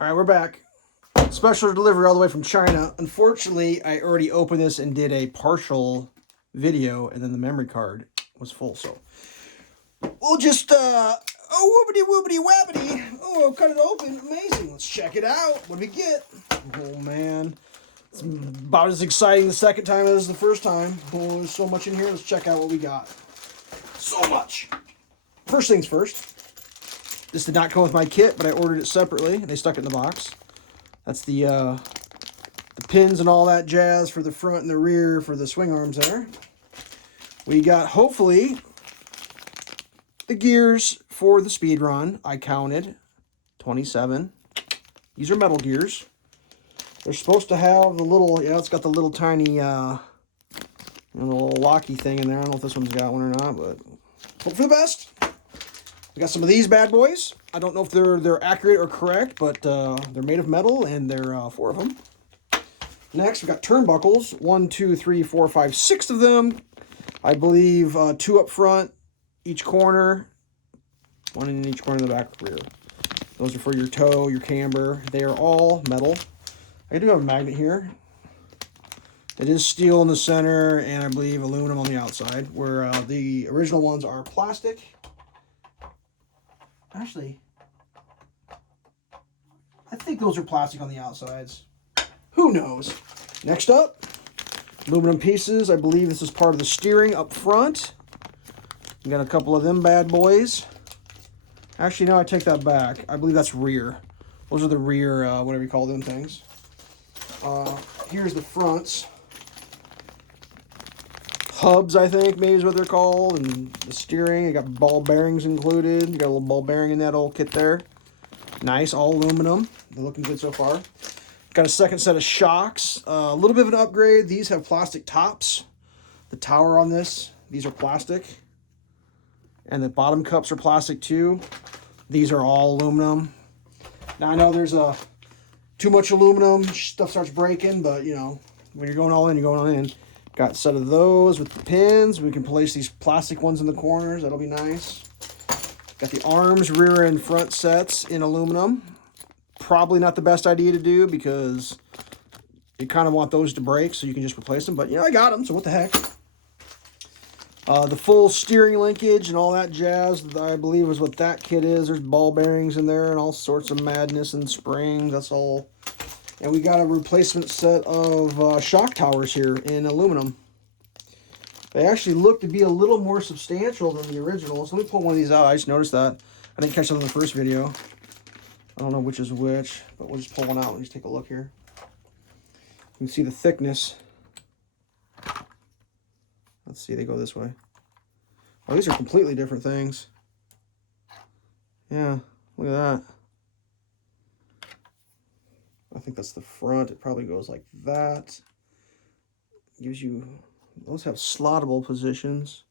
All right, we're back. Special delivery all the way from China. Unfortunately, I already opened this and did a partial video, and then the memory card was full. So we'll just, whoopity whoopity wabbity. Oh, cut it open. Amazing. Let's check it out. What do we get? Oh, man. It's about as exciting the second time as the first time. Oh, there's so much in here. Let's check out what we got. So much. First things first. This did not come with my kit, but I ordered it separately. They stuck it in the box. That's the pins and all that jazz for the front and the rear for the swing arms there. We got, hopefully, the gears for the speed run. I counted 27. These are metal gears. They're supposed to have the little, it's got the little tiny, little locky thing in there. I don't know if this one's got one or not, but hope for the best. We got some of these bad boys. I don't know if they're accurate or correct, but they're made of metal, and there are 4 of them. Next, we got turnbuckles. 1, 2, 3, 4, 5, 6 of them. I believe 2 up front, each corner. 1 in each corner of the back rear. Those are for your toe, your camber. They are all metal. I do have a magnet here. It is steel in the center, and I believe aluminum on the outside, where the original ones are plastic. Actually, I think those are plastic on the outsides. Who knows? Next up, aluminum pieces. I believe this is part of the steering up front. We got a couple of them bad boys. Actually, no, I take that back. I believe that's rear. Those are the rear, whatever you call them things. Here's the fronts. Hubs, I think, maybe is what they're called, and the steering. You got ball bearings included. You got a little ball bearing in that old kit there. Nice, all aluminum. They're looking good so far. Got a second set of shocks. A little bit of an upgrade. These have plastic tops. The tower on this, these are plastic. And the bottom cups are plastic too. These are all aluminum. Now I know there's too much aluminum, stuff starts breaking, but you know, when you're going all in, you're going all in. Got a set of those with the pins. We can place these plastic ones in the corners. That'll be nice. Got the arms, rear and front sets in aluminum. Probably not the best idea to do because you kind of want those to break so you can just replace them. But, you know, I got them, so what the heck. The full steering linkage and all that jazz, I believe is what that kit is. There's ball bearings in there and all sorts of madness and springs. That's all. And we got a replacement set of shock towers here in aluminum. They actually look to be a little more substantial than the originals. Let me pull one of these out. I just noticed that. I didn't catch that in the first video. I don't know which is which, but we'll just pull one out and just take a look here. You can see the thickness. Let's see, they go this way. Oh, these are completely different things. Yeah, look at that. I think that's the front. It probably goes like that. Gives you, those have slottable positions.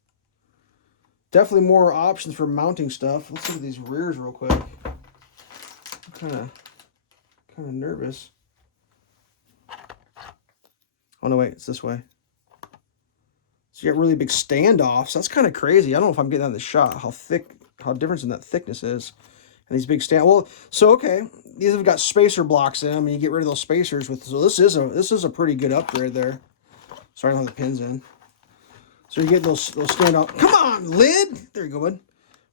Definitely more options for mounting stuff. Let's look at these rears real quick. I'm kind of nervous. Oh no, wait, it's this way. So you got really big standoffs. That's kind of crazy. I don't know if I'm getting that in the shot. How different in that thickness is. And these big well, so okay, these have got spacer blocks in them, and you get rid of those spacers with. So this is a pretty good upgrade there. Sorry, I don't have the pins in. So you get those standoff. Come on, lid. There you go, bud.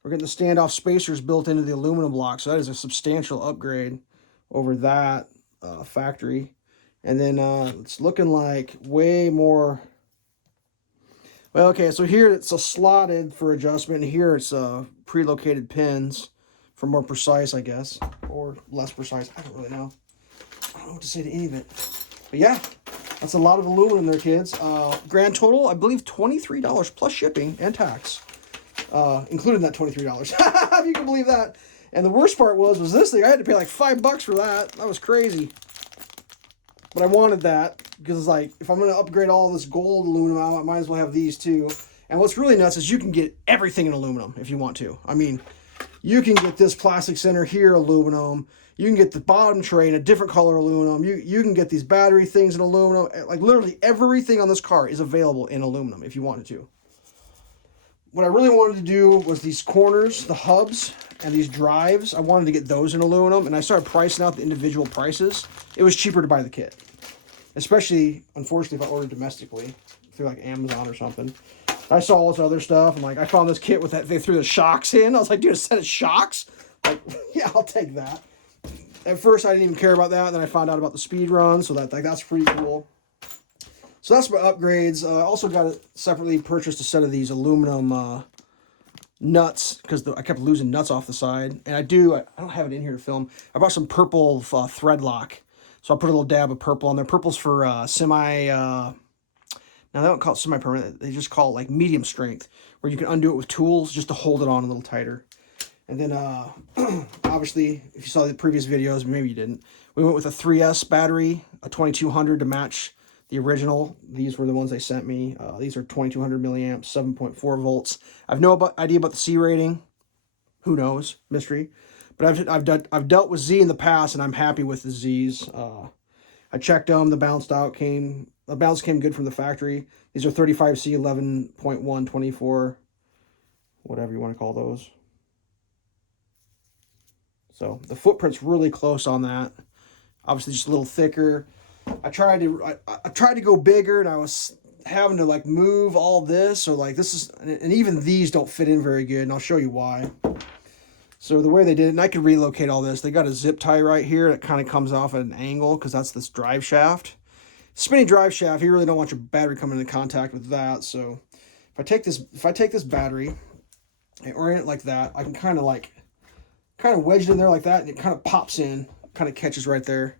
We're getting the standoff spacers built into the aluminum block, so that is a substantial upgrade over that factory. And then it's looking like way more. Well, okay, so here it's a slotted for adjustment, and here it's pre-located pins for more precise, I guess, or less precise. I don't really know. I don't know what to say to any of it. But yeah, that's a lot of aluminum there, kids. Grand total, I believe $23 plus shipping and tax, including that $23. If you can believe that. And the worst part was this thing. I had to pay like $5 for that. That was crazy. But I wanted that because it's like, if I'm going to upgrade all this gold aluminum out, I might as well have these too. And what's really nuts is you can get everything in aluminum if you want to. I mean, you can get this plastic center here aluminum. You can get the bottom tray in a different color aluminum. You can get these battery things in aluminum. Like literally everything on this car is available in aluminum if you wanted to. what I really wanted to do was these corners, the hubs, and these drives. I wanted to get those in aluminum, and I started pricing out the individual prices. It was cheaper to buy the kit, especially, unfortunately, if I ordered domestically through like Amazon or something. I saw all this other stuff, and like I found this kit with that they threw the shocks in. I was like, dude, a set of shocks? Like, yeah, I'll take that. At first, I didn't even care about that. And then I found out about the speed run, so that's pretty cool. So that's my upgrades. I also got separately purchased a set of these aluminum nuts because I kept losing nuts off the side. And I don't have it in here to film. I bought some purple thread lock. So I put a little dab of purple on there. Purple's for now they don't call it semi-permanent. They just call it like medium strength, where you can undo it with tools just to hold it on a little tighter. And then obviously, if you saw the previous videos, maybe you didn't, we went with a 3S battery, a 2200 to match the original. These were the ones they sent me. These are 2200 milliamps, 7.4 volts. I have no idea about the C rating. Who knows? Mystery. But I've dealt with Z in the past, and I'm happy with the Z's. I checked them. The balance came good from the factory. These are 35C 11.1 24, whatever you want to call those. So the footprint's really close on that. Obviously, just a little thicker. I tried to go bigger, and I was having to like move all this. So like this is, and even these don't fit in very good, and I'll show you why. So the way they did it, and I could relocate all this. They got a zip tie right here that kind of comes off at an angle because that's this drive shaft. Spinning drive shaft, you really don't want your battery coming into contact with that. So if I take this battery and orient it like that, I can kind of wedge it in there like that, and it kind of pops in, kind of catches right there.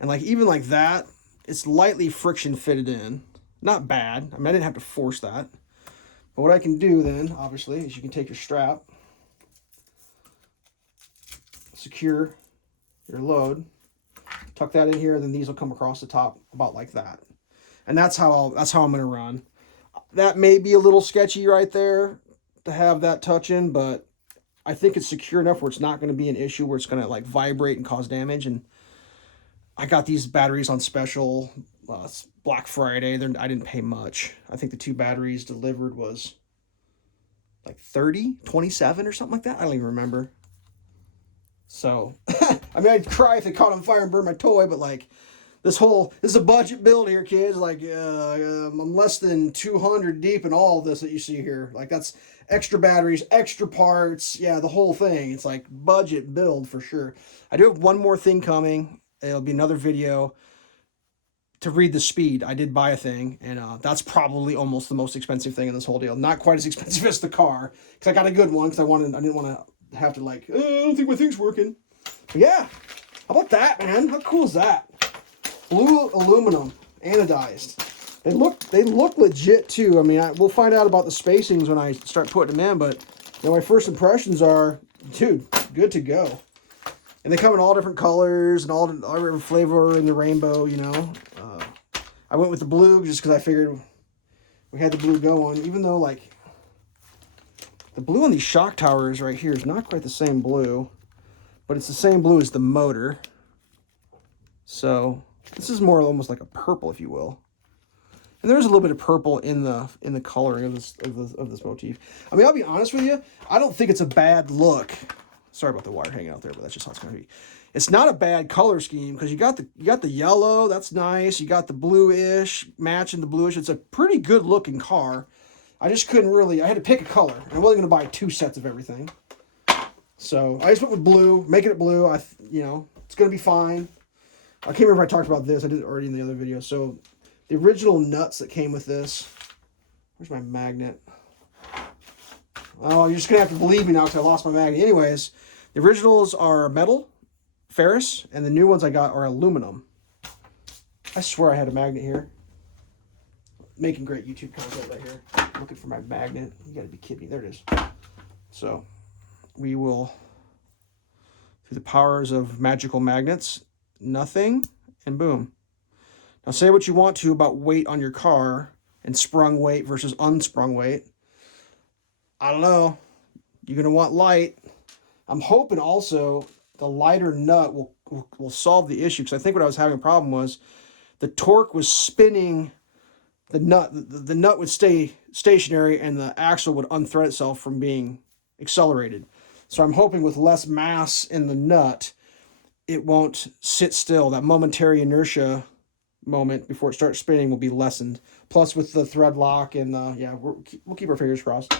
And like even like that, it's lightly friction fitted in. Not bad. I mean, I didn't have to force that. But what I can do then, obviously, is you can take your strap, secure your load, tuck that in here, and then these will come across the top about like that. And that's how I'm going to run. That may be a little sketchy right there to have that touch in, but I think it's secure enough where it's not going to be an issue where it's going to like vibrate and cause damage. And I got these batteries on special Black Friday. I didn't pay much. I think the 2 batteries delivered was like 27 or something like that. I don't even remember. So, I mean, I'd cry if they caught on fire and burned my toy, but like this is a budget build here, kids. Like I'm less than 200 deep in all of this that you see here. Like that's extra batteries, extra parts. Yeah, the whole thing. It's like budget build for sure. I do have one more thing coming. It'll be another video to read the speed. I did buy a thing, and that's probably almost the most expensive thing in this whole deal. Not quite as expensive as the car, because I got a good one, because I didn't want to have to like, I don't think my thing's working. But yeah, how about that, man? How cool is that? Blue aluminum, anodized. They look legit too. I mean, we'll find out about the spacings when I start putting them in, but you know, my first impressions are, dude, good to go. And they come in all different colors and all different flavor in the rainbow, you know. I went with the blue just because I figured we had the blue going, even though like the blue on these shock towers right here is not quite the same blue, but it's the same blue as the motor. So this is more almost like a purple, if you will. And there's a little bit of purple in the coloring of this motif. I mean, I'll be honest with you, I don't think it's a bad look. Sorry about the wire hanging out there, but that's just how it's gonna be. It's not a bad color scheme because you got the yellow, that's nice. You got the bluish matching the bluish. It's a pretty good looking car. I just couldn't really. I had to pick a color, and I wasn't gonna buy 2 sets of everything. So I just went with blue, making it blue. It's gonna be fine. I can't remember if I talked about this. I did it already in the other video. So the original nuts that came with this. Where's my magnet? Oh, you're just gonna have to believe me now because I lost my magnet. Anyways, the originals are metal, ferrous, and the new ones I got are aluminum. I swear I had a magnet here. Making great YouTube content right here. Looking for my magnet. You gotta be kidding me. There it is. So we will, through the powers of magical magnets, nothing, and boom. Now say what you want to about weight on your car and sprung weight versus unsprung weight. I don't know. You're going to want light. I'm hoping also the lighter nut will solve the issue, because I think what I was having a problem was the torque was spinning the nut. The nut would stay stationary and the axle would unthread itself from being accelerated. So I'm hoping with less mass in the nut, it won't sit still. That momentary inertia moment before it starts spinning will be lessened. Plus with the thread lock and yeah, we'll keep our fingers crossed.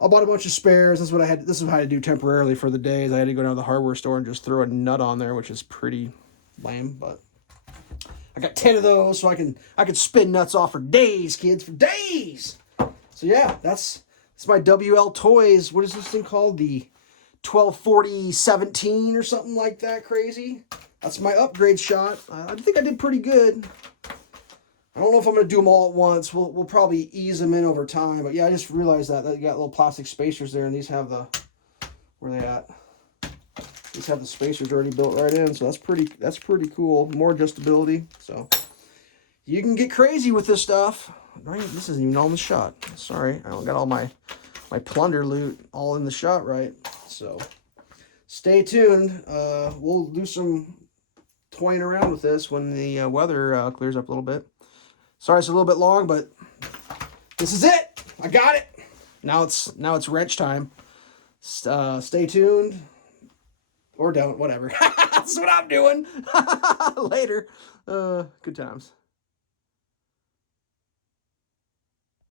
I bought a bunch of spares. This is what I had. This is what I had to do temporarily for the days. I had to go down to the hardware store and just throw a nut on there, which is pretty lame. But I got 10 of those, so I can spin nuts off for days, kids, for days. So yeah, that's my Wltoys. What is this thing called? The 1240-17 or something like that. Crazy. That's my upgrade shot. I think I did pretty good. I don't know if I'm going to do them all at once. We'll probably ease them in over time. But yeah, I just realized that you got little plastic spacers there, and these have the, where are they at? These have the spacers already built right in, so that's pretty cool. More adjustability, so you can get crazy with this stuff. Right, this isn't even all in the shot. Sorry, I don't got all my plunder loot all in the shot right. So stay tuned. We'll do some toying around with this when the weather clears up a little bit. Sorry it's a little bit long, but this is it. I got it. Now it's wrench time. Stay tuned. Or don't, whatever. That's what I'm doing. Later. Good times.